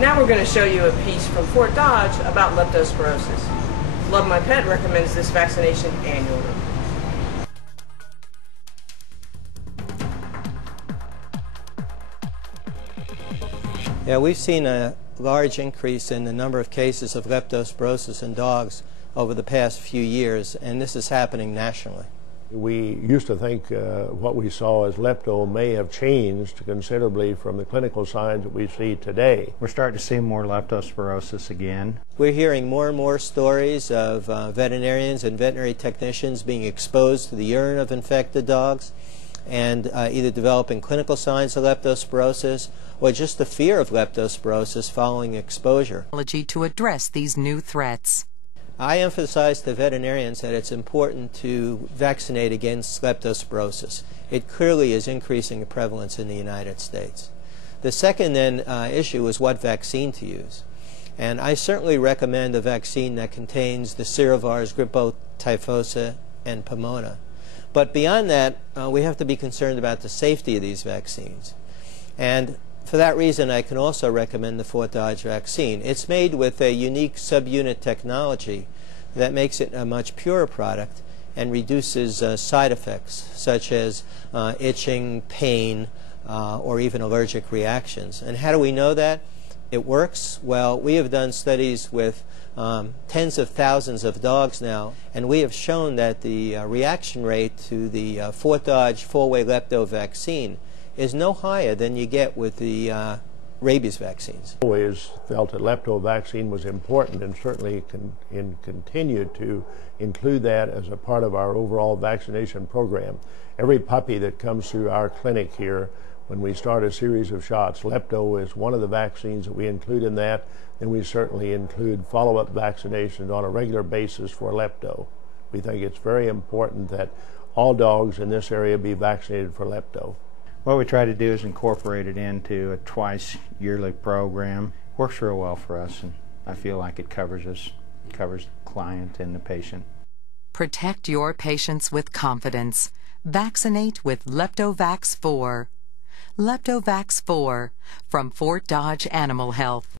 Now we're going to show you a piece from Fort Dodge about leptospirosis. Love My Pet recommends this vaccination annually. Yeah, we've seen a large increase in the number of cases of leptospirosis in dogs over the past few years, and this is happening nationally. We used to think what we saw as lepto may have changed considerably from the clinical signs that we see today. We're starting to see more leptospirosis again. We're hearing more and more stories of veterinarians and veterinary technicians being exposed to the urine of infected dogs and either developing clinical signs of leptospirosis or just the fear of leptospirosis following exposure. To address these new threats. I emphasize to veterinarians that it's important to vaccinate against leptospirosis. It clearly is increasing the prevalence in the United States. The second then issue is what vaccine to use. And I certainly recommend a vaccine that contains the serovars Gripo typhosa and Pomona. But beyond that, we have to be concerned about the safety of these vaccines. And for that reason, I can also recommend the Fort Dodge vaccine. It's made with a unique subunit technology that makes it a much purer product and reduces side effects such as itching, pain, or even allergic reactions. And how do we know that it works? Well, we have done studies with tens of thousands of dogs now, and we have shown that the reaction rate to the Fort Dodge four-way lepto vaccine is no higher than you get with the rabies vaccines. I always felt that lepto vaccine was important and certainly continue to include that as a part of our overall vaccination program. Every puppy that comes through our clinic here, when we start a series of shots, lepto is one of the vaccines that we include in that. Then we certainly include follow-up vaccinations on a regular basis for lepto. We think it's very important that all dogs in this area be vaccinated for lepto. What we try to do is incorporate it into a twice yearly program. Works real well for us, and I feel like it covers us, covers the client and the patient. Protect your patients with confidence. Vaccinate with Leptovax 4. Leptovax 4 from Fort Dodge Animal Health.